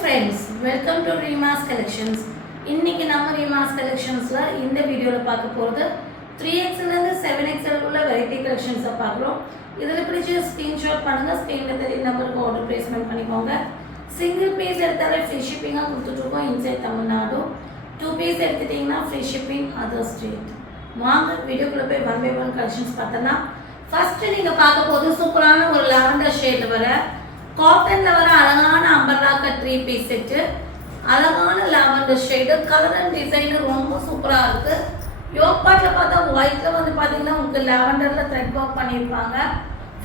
Friends, welcome to Reemas collections. இன்னைக்கு நம்ம ரீமாஸ் கலெக்ஷன்ஸ்ல இந்த வீடியோவில் பார்க்க போகிறது 3XL-லேருந்து 7XL உள்ள வெரைட்டி கலெக்ஷன்ஸை பார்க்குறோம். இதில் பிடிச்சி ஸ்க்ரீன்ஷாட் பண்ணுங்கள். ஸ்க்ரீனில் தெரிய நம்பருக்கு ஆர்டர் பிளேஸ்மெண்ட் பண்ணிக்கோங்க. சிங்கிள் பீஸ் எடுத்தாலே ஃப்ரீ ஷிப்பிங்காக கொடுத்துட்ருக்கோம் இன்சைட் தமிழ்நாடு. 2 பீஸ் எடுத்துட்டிங்கன்னா ஃப்ரீ ஷிப்பிங் அதர் ஸ்டேட். வாங்க வீடியோக்குள்ளே போய் 1 by 1 கலெக்ஷன்ஸ் பார்த்தோன்னா, ஃபஸ்ட்டு நீங்கள் பார்க்க போது சூப்பரான ஒரு லாவெண்டர் ஷேடில் வர காட்டன்ல வர அழகான அம்பர்லா கட் 3 பீஸ் செட்டு. அழகான lavender shade, colour and design ரொம்ப சூப்பராக இருக்குது. யோக் பார்ட்டில் பார்த்தா ஒயிட்டில் வந்து பார்த்தீங்கன்னா உங்களுக்கு லாவெண்டரில் த்ரெட் ஒர்க் பண்ணியிருப்பாங்க.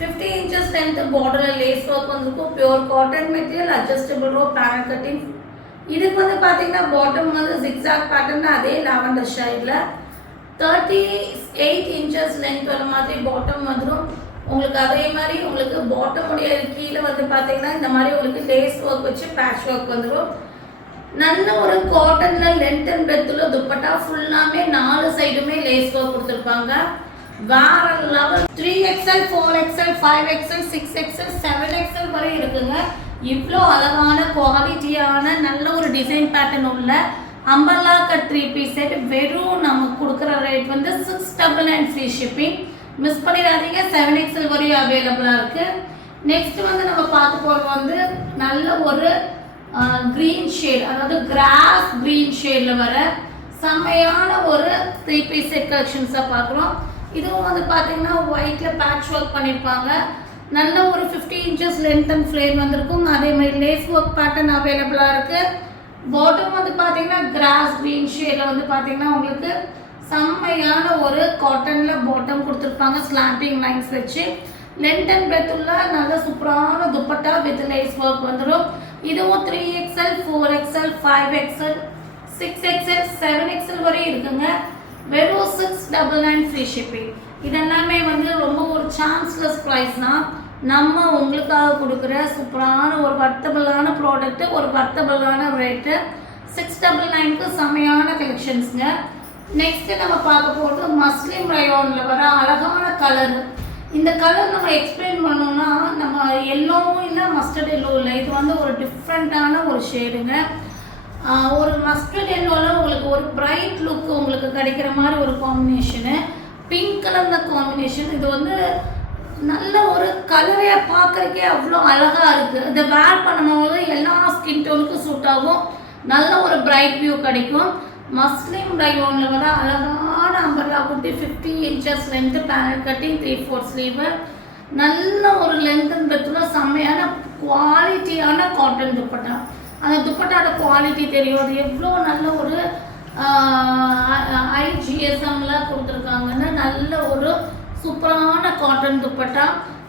50 inches லென்த் பார்டரில் லேஸ் ஒர்க் வந்துருக்கும். பியூர் காட்டன் மெட்டீரியல், அட்ஜஸ்டபிள் ரோ, பேனல் கட்டிங். இதுக்கு வந்து பார்த்தீங்கன்னா பாட்டம் வந்து ஜிக்ஸாக் பேட்டர்ன், அதே லாவெண்டர் ஷேடில் 38 inches லென்த் வர மாதிரி பாட்டம் வந்துடும். உங்களுக்கு அதே மாதிரி உங்களுக்கு பாட்டம் உடைய கீழே வந்து பார்த்தீங்கன்னா இந்த மாதிரி உங்களுக்கு லேஸ் ஒர்க் வச்சு பேட்ச் ஒர்க் வந்துடும். நல்ல ஒரு காட்டனில் லென்த் அண்ட் பிரெத்தில் துப்பட்டா ஃபுல்லாமே 4 சைடுமே லேஸ் ஒர்க் கொடுத்துருப்பாங்க. வேற level. 3XL, 4XL, 5XL, 6XL, 7XL வரை இருக்குங்க. இவ்வளோ அழகான குவாலிட்டியான நல்ல ஒரு டிசைன் பேட்டர்ன் உள்ள அம்பர்லா கட் 3 பீஸ் செட் வெறும் நமக்கு கொடுக்குற ரேட் வந்து 699 ஃப்ரீ ஷிப்பிங். மிஸ் பண்ணிடாதீங்க. 7XL வரையும் அவைலபிளாக இருக்குது. நெக்ஸ்ட் வந்து நம்ம பார்க்க போகிறது வந்து நல்ல ஒரு க்ரீன் ஷேட், அதாவது கிராஸ் க்ரீன் ஷேடில் வர செம்மையான ஒரு 3 பீஸ் செட் கலெக்ஷன்ஸாக பார்க்குறோம். இதுவும் வந்து பார்த்தீங்கன்னா ஒயிட்டில் பேட்ச் ஒர்க் பண்ணியிருப்பாங்க. நல்ல ஒரு 50 inches லென்த் அண்ட் ஃப்ளேர் வந்திருக்கும். அதே மாதிரி லேஸ் ஒர்க் பேட்டர்ன் அவைலபிளாக இருக்குது. பாட்டம் வந்து பார்த்தீங்கன்னா கிராஸ் க்ரீன் ஷேடில் வந்து பார்த்தீங்கன்னா உங்களுக்கு செம்மையான ஒரு காட்டனில் பாட்டம் கொடுத்துருப்பாங்க. ஸ்லாண்டிங் லைன்ஸ் வச்சு லென்த் அண்ட் பிரெத் உள்ள நல்ல சூப்பரான துப்பட்டா வித் லேஸ் ஒர்க் வந்துடும். இதுவும் 3XL, 4XL, 5XL, 6XL, 7XL வரையும் இருக்குங்க. வெறும் 699 ஃப்ரீ ஷிப்பிங். இதெல்லாமே வந்து ரொம்ப ஒரு சான்ஸ்லெஸ் ப்ரைஸ் தான். நம்ம உங்களுக்காக கொடுக்குற சூப்பரான ஒரு வர்த்தபிளான ப்ராடக்ட்டு, ஒரு வர்த்தபிளான ரேட்டு. 699க்கு செம்மையான கலெக்ஷன்ஸுங்க. நெக்ஸ்ட்டு நம்ம பார்க்க போகிறது மஸ்லிம் ரயோனில் வர அழகான கலரு. இந்த கலர் நம்ம எக்ஸ்பிளைன் பண்ணோம்னா நம்ம எல்லோவும் இல்லை, மஸ்டர்ட் எல்லோ இல்லை. இது வந்து ஒரு டிஃப்ரெண்ட்டான ஒரு ஷேடுங்க. ஒரு மஸ்டர்ட் எல்லோவில் உங்களுக்கு ஒரு பிரைட் லுக் உங்களுக்கு கிடைக்கிற மாதிரி ஒரு காம்பினேஷனு. பிங்க் கலரில் காம்பினேஷன். இது வந்து நல்ல ஒரு கலரையை பார்க்குறக்கே அவ்வளோ அழகாக இருக்குது. இதை வேர் பண்ணும்போது எல்லா ஸ்கின் டோனுக்கும் சூட் ஆகும். நல்ல ஒரு பிரைட் வியூ கிடைக்கும். மஸ்லிம் ரயோனில் வர அழகான அம்பர்லா குட்டி 50 inches length, panel cutting, 3/4 sleeve. நல்ல ஒரு லென்த் அண்ட் பிரெத்தில் செம்மையான குவாலிட்டியான காட்டன் துப்பட்டா. அந்த துப்பட்டாவோட குவாலிட்டி தெரியும். அது எவ்வளோ நல்ல ஒரு IGSMல கொடுத்துருக்காங்கன்னு நல்ல ஒரு சூப்பரான cotton dupatta.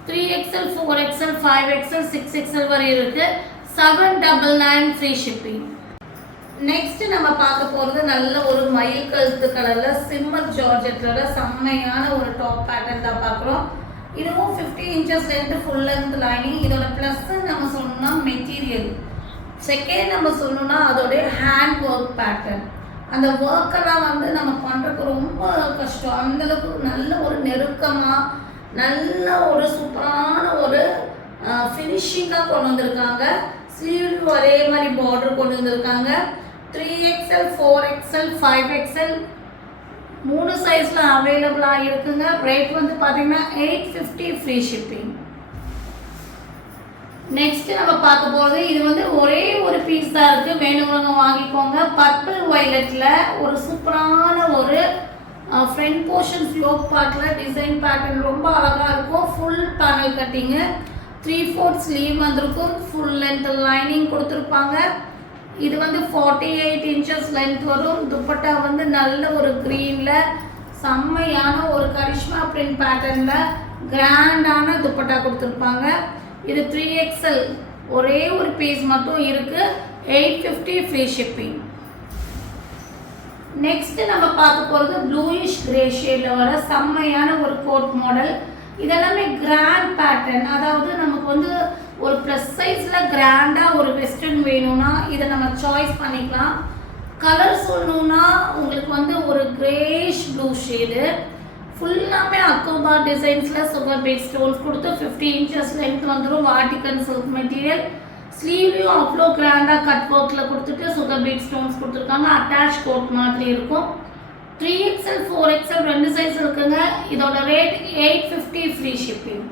3XL, 4XL, 5XL, 6XL வரை இருக்குது. 799 ஃப்ரீ ஷிப்பிங். நெக்ஸ்ட் நம்ம பார்க்க போகிறது நல்ல ஒரு மயில் கழுத்து கலரில் சிம்மர் ஜார்ஜெட்டில் செம்மையான ஒரு டாப் பேட்டர்ன் தான் பார்க்குறோம். இதுவும் 50 inches length, full length lining. இதோட ப்ளஸ் நம்ம சொல்லணும்னா மெட்டீரியல். செகண்ட் நம்ம சொல்லணும்னா அதோடைய ஹேண்ட் ஒர்க் பேட்டர்ன். அந்த ஒர்க்கெல்லாம் வந்து நம்ம பண்ணுறதுக்கு ரொம்ப கஷ்டம். அந்தளவுக்கு நல்ல ஒரு நெருக்கமாக நல்ல ஒரு சூப்பரான ஒரு ஃபினிஷிங்காக கொண்டு வந்திருக்காங்க. ஸ்லீவ் ஒரே மாதிரி பார்டர் கொண்டு வந்திருக்காங்க. 3XL, 4XL, 5XL 3 சைஸில் அவைலபிளாக இருக்குங்க. ரேட் வந்து பார்த்தீங்கன்னா 850 ஃப்ரீ ஷிப்பிங். நெக்ஸ்ட்டு நம்ம பார்க்க போகிறது இது வந்து ஒரே ஒரு பீஸ் தான் இருக்குது. வேணுங்கிறவங்க வாங்கிக்கோங்க. பர்பிள் வயலட்டில் ஒரு சூப்பரான ஒரு ஃப்ரண்ட் போர்ஷன் யோக் பார்ட்டில் டிசைன் பேட்டர்ன் ரொம்ப அழகாக இருக்கும். ஃபுல் பேனல் கட்டிங்கு, 3/4 ஸ்லீவ் வந்திருக்கும். ஃபுல் லென்த் லைனிங் கொடுத்துருப்பாங்க. இது வந்து 48 inches லென்த் வரும். துப்பட்டா வந்து நல்ல ஒரு க்ரீனில் செம்மையான ஒரு கரிஷ்மா பிரிண்ட் பேட்டர்னில் கிராண்டான துப்பட்டா கொடுத்துருப்பாங்க. இது 3XL ஒரே ஒரு பீஸ் மட்டும் இருக்குது. 850 ஃப்ரீ ஷிப்பிங். நெக்ஸ்ட்டு நம்ம பார்க்க போகிறது ப்ளூயிஷ் கிரே ஷேடில் வர செம்மையான ஒரு கோட் மாடல். இதெல்லாமே கிராண்ட் பேட்டர்ன். அதாவது நமக்கு வந்து ஒரு ப்ளஸ் சைஸில் கிராண்டாக ஒரு வெஸ்டர்ன் வேணும்னா இதை நம்ம சாய்ஸ் பண்ணிக்கலாம். கலர் சொல்லணுன்னா உங்களுக்கு வந்து ஒரு கிரேஷ் ப்ளூ ஷேடு ஃபுல்லாமே அக்கோபா டிசைன்ஸில் சுகர் பீட் ஸ்டோன்ஸ் கொடுத்து 50 inches லென்த் வந்துடும். வாட்டிக்கன் சில்க் மெட்டீரியல் ஸ்லீவ்லையும் அவ்வளோ கிராண்டாக கட் ஒர்க்கில் கொடுத்துட்டு சுகர் பீட் ஸ்டோன்ஸ் கொடுத்துருக்காங்க. அட்டாச் கோட் மாதிரி இருக்கும். 3XL 4XL 2 சைஸ் இருக்குங்க. இதோட rate 850 free shipping.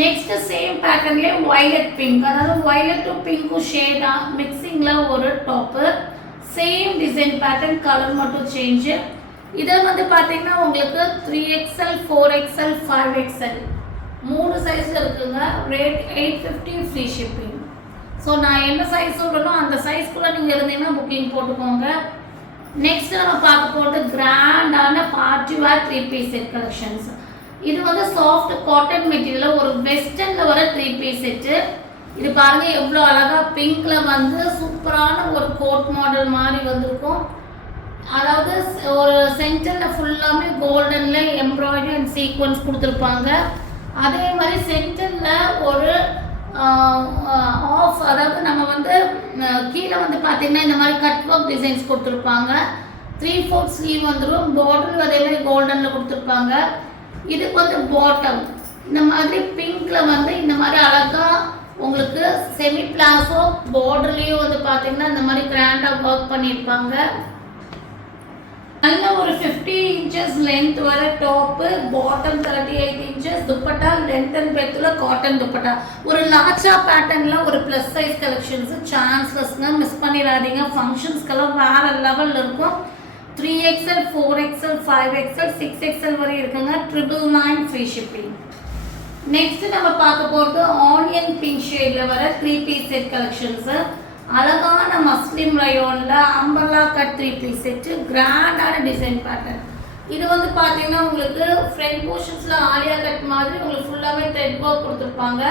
Next same பேட்டர்ன்லேயே வயலட் பிங்க், அதாவது வயலட் டு பிங்க்கும் ஷேடாக மிக்சிங்கில் ஒரு top. Same design pattern, colour மட்டும் சேஞ்சு. இதை வந்து பார்த்தீங்கன்னா உங்களுக்கு 3XL 4XL 5XL 3 சைஸில் இருக்குங்க. Rate 850 free shipping. ஸோ நான் என்ன சைஸ் சொல்கிறனோ அந்த சைஸ்க்குள்ளே நீங்கள் இருந்தீங்கன்னா புக்கிங் போட்டுக்கோங்க. நெக்ஸ்ட் நம்ம பார்க்க போகிறது கிராண்டான party wear 3 piece set collections. இது வந்து சாஃப்ட் காட்டன் மெட்டீரியலில் ஒரு வெஸ்டர்னில் வர 3 பீஸ் செட்டு. இது பாருங்கள் எவ்வளோ அழகாக பிங்க்கில் வந்து சூப்பரான ஒரு கோட் மாடல் மாதிரி வந்திருக்கும். அதாவது ஒரு சென்டரில் ஃபுல்லாமே கோல்டனில் எம்ப்ராய்டரி அண்ட் சீக்வன்ஸ் கொடுத்துருப்பாங்க. அதே மாதிரி சென்டரில் ஒரு ஆஃப், அதாவது நம்ம வந்து கீழே வந்து பார்த்திங்கன்னா இந்த மாதிரி கட் ஒர்க் டிசைன்ஸ் கொடுத்துருப்பாங்க. 3/4 ஸ்லீவ் வந்துடும். பார்டர் அதே மாதிரி கோல்டனில் கொடுத்துருப்பாங்க. இதுக்கு வந்து பாட்டம் இந்த மாதிரி பிங்க்கில் வந்து இந்த மாதிரி அழகாக உங்களுக்கு செமி பிளாஸோ பார்டர்லேயும் வந்து பார்த்திங்கன்னா இந்த மாதிரி கிராண்டாக ஒர்க் பண்ணியிருப்பாங்க. நல்ல ஒரு 50 inches லென்த் வர top, bottom 38 inches, dupatta length and பெத்தில் காட்டன் துப்பட்டா. ஒரு லாச்சா பேட்டர்னில் ஒரு ப்ளஸ் சைஸ் கலெக்ஷன்ஸு சான்ஸ்லெஸ்ங்க, மிஸ் பண்ணிடாதீங்க. ஃபங்க்ஷன்ஸ்க்கெல்லாம் வேறு லெவலில் இருக்கும். 3XL 4XL 5XL 6XL வரை இருக்குங்க. 999 ஃப்ரீ ஷிப்பிங். நெக்ஸ்ட் நம்ம பார்க்க போகிறது ஆனியன் பிங்க் ஷேடில் வர 3 பீஸ் செட் கலெக்ஷன்ஸு. அழகான மஸ்லிம் ரயோனில் அம்பர்லா கட் 3 பீஸ் செட்டு, கிராண்டான டிசைன் பேட்டர்ன். இது வந்து பார்த்தீங்கன்னா உங்களுக்கு ஃப்ரண்ட் போர்ஷன்ஸில் ஆலியா கட் மாதிரி உங்களுக்கு ஃபுல்லாகவே த்ரெட் ஒர்க் கொடுத்துருப்பாங்க.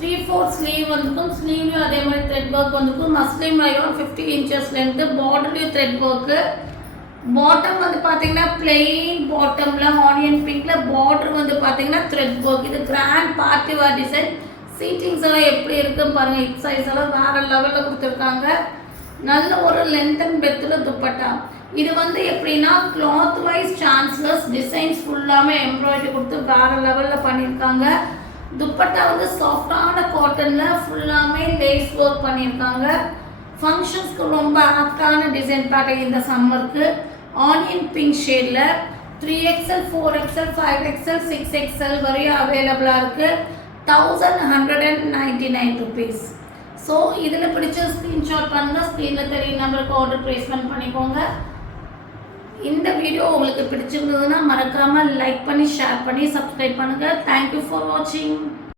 3/4 ஸ்லீவ் வந்துக்கும். ஸ்லீவ்லையும் அதே மாதிரி த்ரெட் ஒர்க் வந்துக்கும். மஸ்லிம் ரயோன் 50 inches லென்த்து, பார்டர்லையும் த்ரெட் ஒர்க்கு. பாட்டம் வந்து பார்த்தீங்கன்னா பிளெயின் பாட்டமில் ஆனியன் பிங்க்கில் பார்டர் வந்து பார்த்தீங்கன்னா த்ரெட் ஒர்க். இது கிராண்ட் பார்ட்டி வேர் டிசைன். சீட்டிங்ஸ் எல்லாம் எப்படி இருக்குன்னு பாருங்கள். ஹிப் சைஸ் எல்லாம் வேறு லெவலில் கொடுத்துருக்காங்க. நல்ல ஒரு லென்த் அண்ட் பெத்தில் துப்பட்டா. இது வந்து எப்படின்னா கிளாத் வைஸ் சான்ஸ்லெஸ் டிசைன்ஸ் ஃபுல்லாமே எம்ப்ராய்டரி கொடுத்து வேறு லெவலில் பண்ணியிருக்காங்க. துப்பட்டா வந்து சாஃப்டான காட்டனில் ஃபுல்லாமே லேஸ் ஒர்க் பண்ணியிருக்காங்க. ஃபங்க்ஷன்ஸ்க்கு ரொம்ப ஆப்டான டிசைன் பேட்டர்ன் இந்த சம்மருக்கு. ஆனியன் பிங்க் ஷேடில் 3XL 4XL 5XL 6XL வரையும் அவைலபிளாக இருக்குது. 1199 rupees. ஸோ இதில் பிடிச்ச ஸ்க்ரீன்ஷாட் பண்ணுங்கள். ஸ்க்ரீனில் தெரிய நம்பருக்கு ஆர்டர் ப்ளேஸ்மெண்ட் பண்ணிக்கோங்க. இந்த வீடியோ உங்களுக்கு பிடிச்சிருந்ததுன்னா மறக்காமல் லைக் பண்ணி ஷேர் பண்ணி சப்ஸ்கிரைப் பண்ணுங்கள். தேங்க்யூ ஃபார் வாட்சிங்.